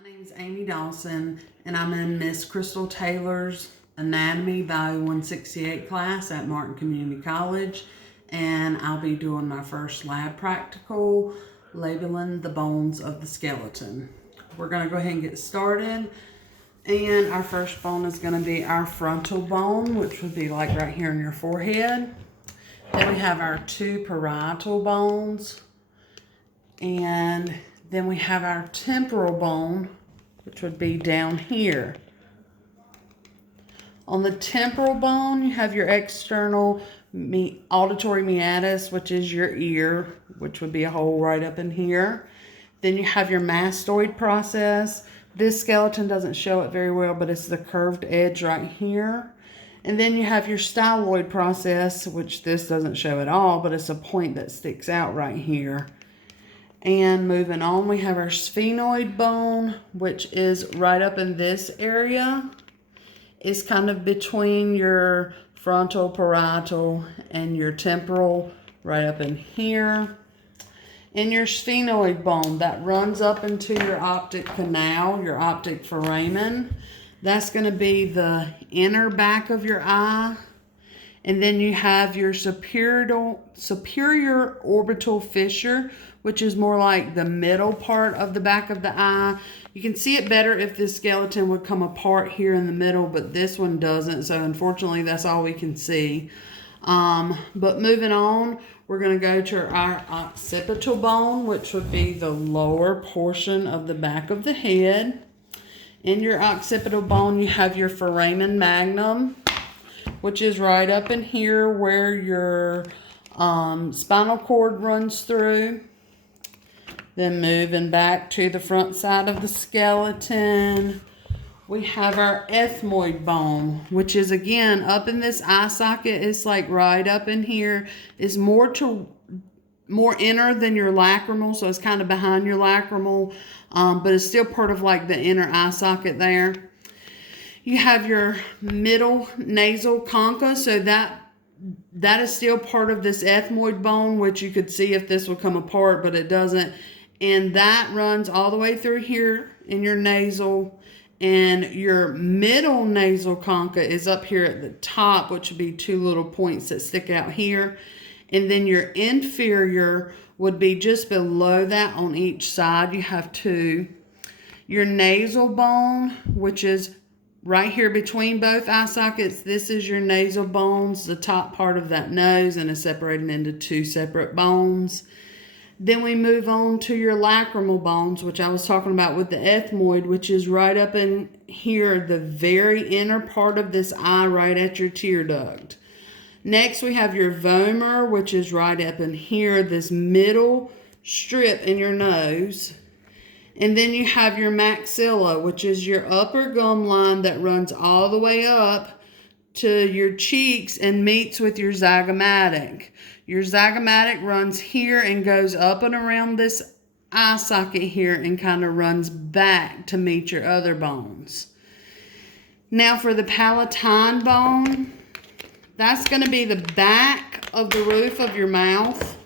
My name is Amy Dawson, and I'm in Miss Crystal Taylor's Anatomy Value 168 class at Martin Community College, and I'll be doing my first lab practical, labeling the bones of the skeleton. We're going to go ahead and get started, and our first bone is going to be our frontal bone, which would be like right here in your forehead. Then we have our two parietal bones, and then we have our temporal bone, which would be down here. On the temporal bone, you have your external auditory meatus, which is your ear, which would be a hole right up in here. Then you have your mastoid process. This skeleton doesn't show it very well, but it's the curved edge right here. And then you have your styloid process, which this doesn't show at all, but it's a point that sticks out right here. And moving on, we have our sphenoid bone, which is right up in this area. It's kind of between your frontal, parietal, and your temporal, right up in here. And your sphenoid bone, that runs up into your optic canal, your optic foramen. That's going to be the inner back of your eye. And then you have your superior orbital fissure, which is more like the middle part of the back of the eye. You can see it better if this skeleton would come apart here in the middle, but this one doesn't. So unfortunately, that's all we can see. But moving on, we're going to go to our occipital bone, which would be the lower portion of the back of the head. In your occipital bone, you have your foramen magnum, which is right up in here where your spinal cord runs through. Then moving back to the front side of the skeleton, we have our ethmoid bone, which is again up in this eye socket. It's like right up in here. It's more inner than your lacrimal, so it's kind of behind your lacrimal, but it's still part of like the inner eye socket there. You have your middle nasal concha, so that is still part of this ethmoid bone, which you could see if this would come apart, but it doesn't. And that runs all the way through here in your nasal. And your middle nasal concha is up here at the top, which would be two little points that stick out here. And then your inferior would be just below that on each side. You have two. Your nasal bone, which is right here between both eye sockets, this is your nasal bones, the top part of that nose, and is separated into two separate bones. Then we move on to your lacrimal bones, which I was talking about with the ethmoid, which is right up in here, the very inner part of this eye, right at your tear duct. Next, we have your vomer, which is right up in here, this middle strip in your nose. And then you have your maxilla, which is your upper gum line that runs all the way up to your cheeks and meets with your zygomatic. Your zygomatic runs here and goes up and around this eye socket here and kind of runs back to meet your other bones. Now for the palatine bone, that's going to be the back of the roof of your mouth.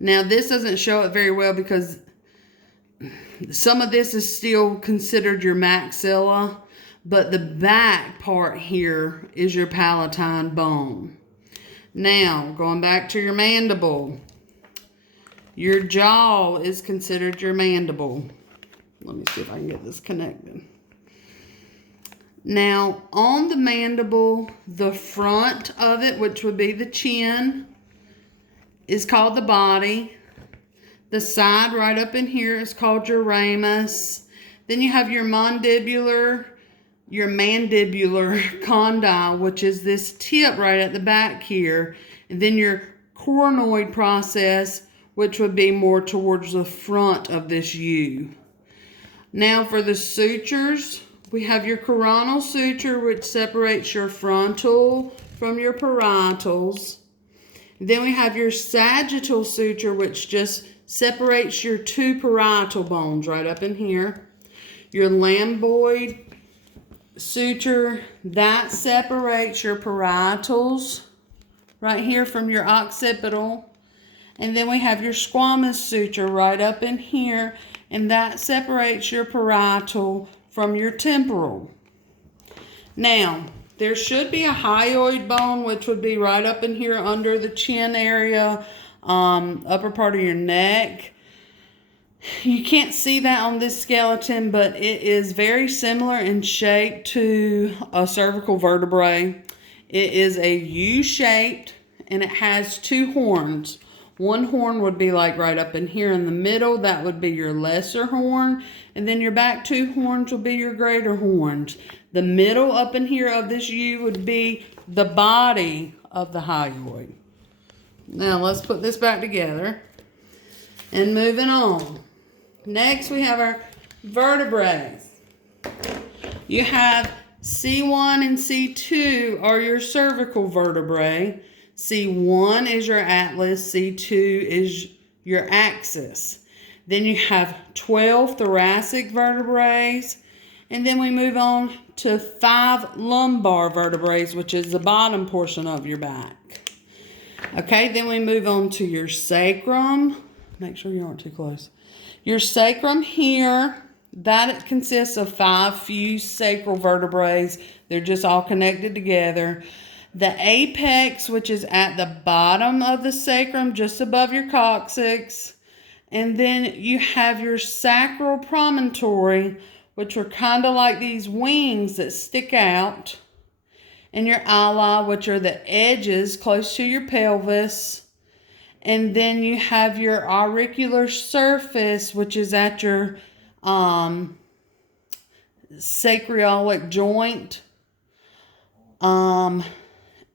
Now this doesn't show it very well because some of this is still considered your maxilla, but the back part here is your palatine bone. Now, going back to your mandible, your jaw is considered your mandible. Let me see if I can get this connected. Now, on the mandible, the front of it, which would be the chin, is called the body. The side right up in here is called your ramus. Then you have your mandibular condyle, which is this tip right at the back here. And then your coronoid process, which would be more towards the front of this U. Now for the sutures, we have your coronal suture, which separates your frontal from your parietals. Then we have your sagittal suture, which just separates your two parietal bones right up in here. Your lambdoid suture, that separates your parietals right here from your occipital. And then we have your squamous suture right up in here. and that separates your parietal from your temporal. Now, there should be a hyoid bone, which would be right up in here under the chin area, upper part of your neck. You can't see that on this skeleton, but it is very similar in shape to a cervical vertebrae. It is a U-shaped, and it has two horns. One horn would be like right up in here in the middle. That would be your lesser horn. And then your back two horns will be your greater horns. The middle up in here of this U would be the body of the hyoid. Now let's put this back together. And moving on. Next we have our vertebrae. You have C1 and C2 are your cervical vertebrae. C1 is your atlas, C2 is your axis. Then you have 12 thoracic vertebrae, and then we move on to 5 lumbar vertebrae, which is the bottom portion of your back. Okay, then we move on to your sacrum. Make sure you aren't too close. Your sacrum here, that consists of 5 fused sacral vertebrae. They're just all connected together. The apex, which is at the bottom of the sacrum, just above your coccyx. And then you have your sacral promontory, which are kind of like these wings that stick out. And your ala, which are the edges close to your pelvis. And then you have your auricular surface, which is at your sacroiliac joint.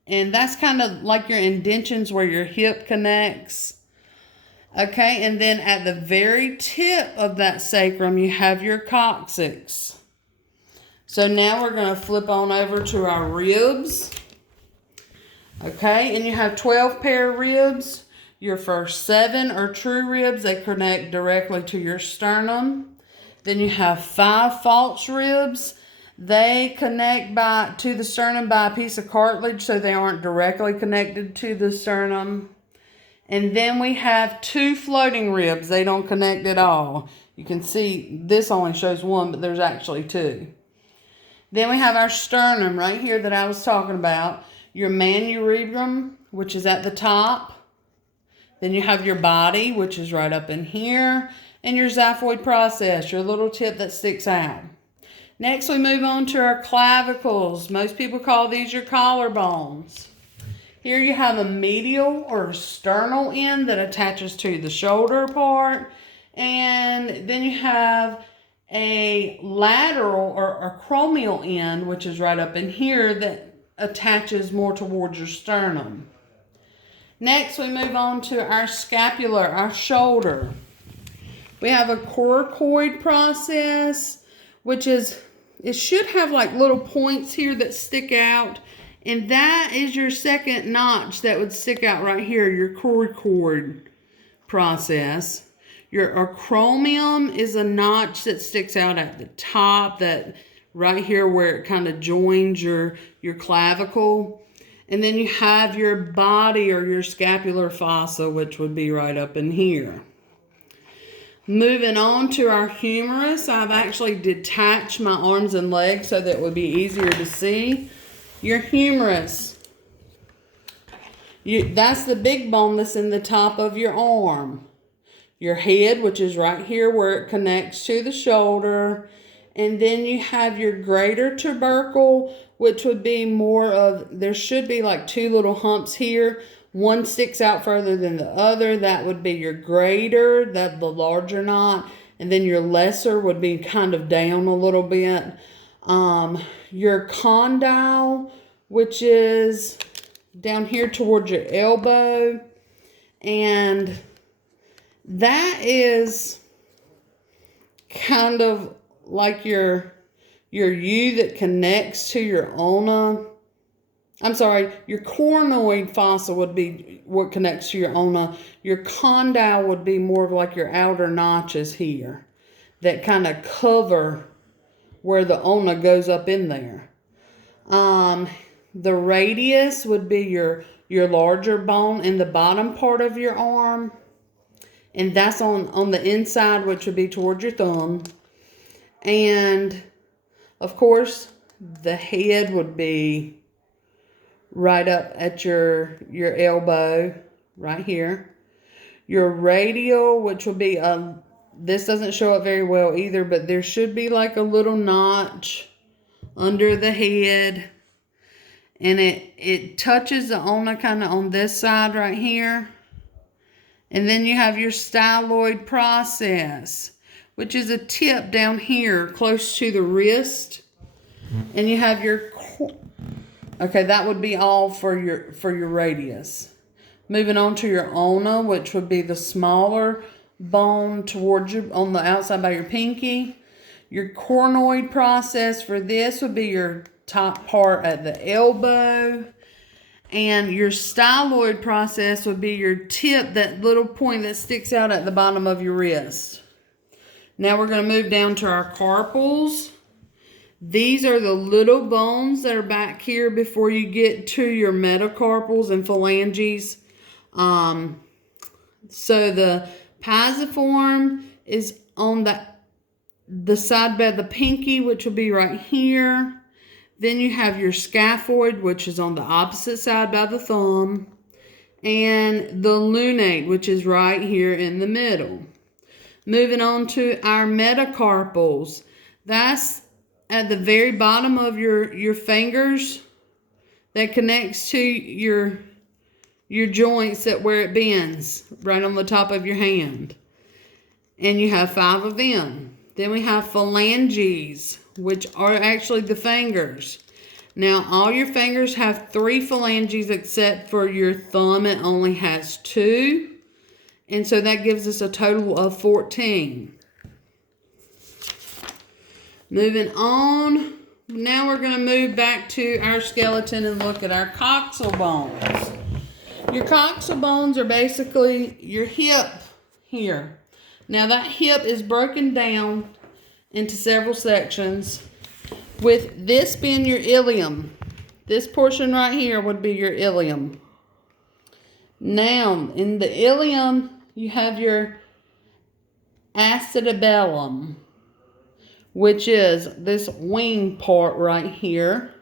And that's kind of like your indentions where your hip connects. Okay, and then at the very tip of that sacrum, you have your coccyx. So now we're going to flip on over to our ribs. Okay, and you have 12 pair of ribs. Your first 7 are true ribs. They connect directly to your sternum. Then you have 5 false ribs. They connect to the sternum by a piece of cartilage, so they aren't directly connected to the sternum. And then we have 2 floating ribs. They don't connect at all. You can see this only shows 1, but there's actually 2. Then we have our sternum right here that I was talking about. Your manurebrum, which is at the top. Then you have your body, which is right up in here. And your xiphoid process, your little tip that sticks out. Next, we move on to our clavicles. Most people call these your collarbones. Here you have a medial or sternal end that attaches to the shoulder part. And then you have a lateral or acromial end, which is right up in here, that attaches more towards your sternum. Next, we move on to our scapular, our shoulder. We have a coracoid process, which is, it should have like little points here that stick out. And that is your second notch that would stick out right here, your coracoid process. Your acromion is a notch that sticks out at the top, that right here where it kind of joins your clavicle. And then you have your body or your scapular fossa, which would be right up in here. Moving on to our humerus, I've actually detached my arms and legs so that it would be easier to see. Your humerus, that's the big bone that's in the top of your arm. Your head, which is right here where it connects to the shoulder. And then you have your greater tubercle, which would be more of, there should be like 2 little humps here. One sticks out further than the other. That would be your greater, the larger knot. And then your lesser would be kind of down a little bit. Your condyle, which is down here towards your elbow. And that is kind of like your U that connects to your ulna. I'm sorry, your coronoid fossa would be what connects to your ulna. Your condyle would be more of like your outer notches here that kind of cover where the ulna goes up in there. The radius would be your larger bone in the bottom part of your arm. And that's on the inside, which would be towards your thumb. And, of course, the head would be right up at your elbow, right here. Your radial, which will be, this doesn't show up very well either, but there should be like a little notch under the head. And it touches the ulna kind of on this side right here. And then you have your styloid process, which is a tip down here close to the wrist. And you have your, okay, that would be all for your radius. Moving on to your ulna, which would be the smaller bone towards you on the outside by your pinky. Your cornoid process for this would be your top part at the elbow. And your styloid process would be your tip, that little point that sticks out at the bottom of your wrist. Now we're going to move down to our carpals. These are the little bones that are back here before you get to your metacarpals and phalanges. So the pisiform is on the side by the pinky, which will be right here. Then you have your scaphoid, which is on the opposite side by the thumb. And the lunate, which is right here in the middle. Moving on to our metacarpals. That's at the very bottom of your fingers that connects to your joints that where it bends, right on the top of your hand. And you have 5 of them. Then we have phalanges, which are actually the fingers. Now, all your fingers have 3 phalanges except for your thumb. It only has 2. And so that gives us a total of 14. Moving on. Now we're going to move back to our skeleton and look at our coxal bones. Your coxal bones are basically your hip here. Now that hip is broken down into several sections, with this being your ilium. This portion right here would be your ilium. Now, in the ilium, you have your acetabellum, which is this wing part right here.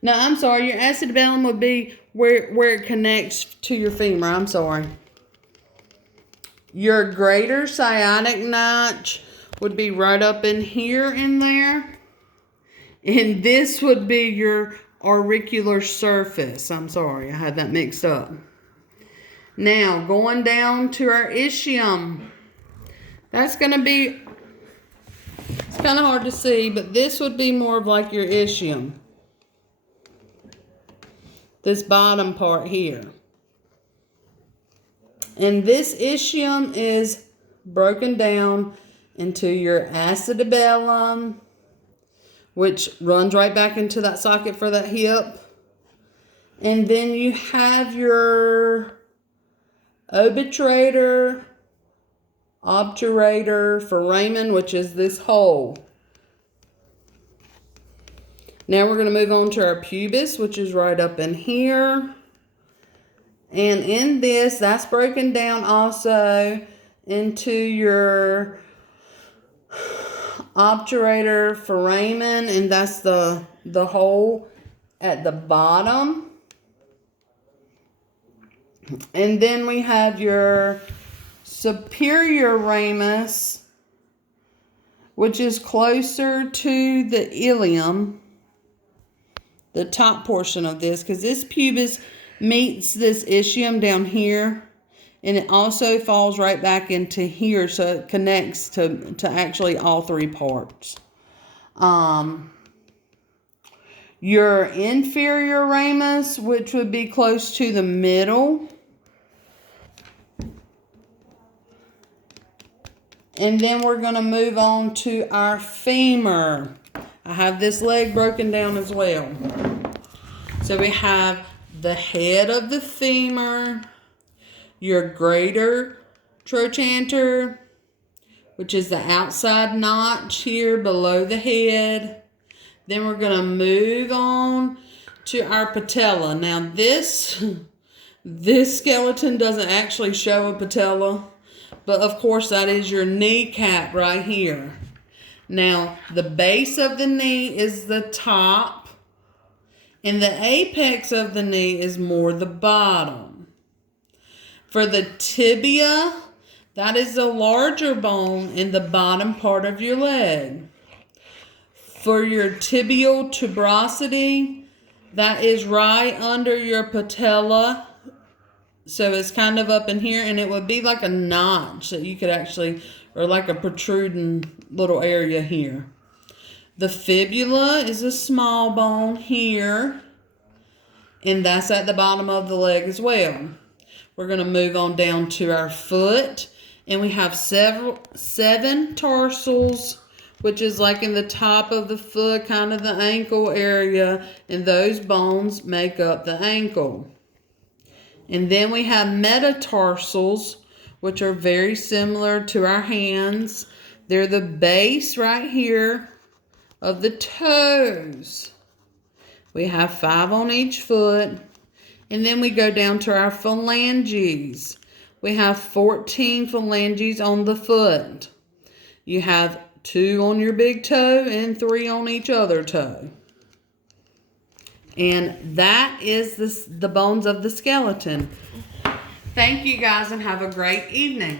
Now, I'm sorry, your acetabellum would be where it connects to your femur. I'm sorry. Your greater sciatic notch would be right up in here in there. And this would be your auricular surface. I'm sorry, I had that mixed up. Now, going down to our ischium. That's going to be, it's kind of hard to see, but this would be more of like your ischium. This bottom part here. And this ischium is broken down into your acetabellum, which runs right back into that socket for that hip. And then you have your obturator, foramen, which is this hole. Now we're going to move on to our pubis, which is right up in here. And in this, that's broken down also into your obturator foramen, and that's the hole at the bottom. And then we have your superior ramus, which is closer to the ilium, the top portion of this, because this pubis meets this ischium down here, and it also falls right back into here, so it connects to actually all 3 parts. Your inferior ramus, which would be close to the middle. And then we're going to move on to our femur. I have this leg broken down as well. So we have the head of the femur, your greater trochanter, which is the outside notch here below the head. Then we're going to move on to our patella. Now this This skeleton doesn't actually show a patella, but of course that is your kneecap right here. Now, the base of the knee is the top, and the apex of the knee is more the bottom. For the tibia, that is the larger bone in the bottom part of your leg. For your tibial tuberosity, that is right under your patella. So it's kind of up in here, and it would be like a notch that you could actually, or like a protruding little area here. The fibula is a small bone here, and that's at the bottom of the leg as well. We're going to move on down to our foot, and we have seven tarsals, which is like in the top of the foot, kind of the ankle area, and those bones make up the ankle. And then we have metatarsals, which are very similar to our hands. They're the base right here of the toes. We have 5 on each foot. And then we go down to our phalanges. We have 14 phalanges on the foot. You have 2 on your big toe and 3 on each other toe. And that is the bones of the skeleton. Thank you guys and have a great evening.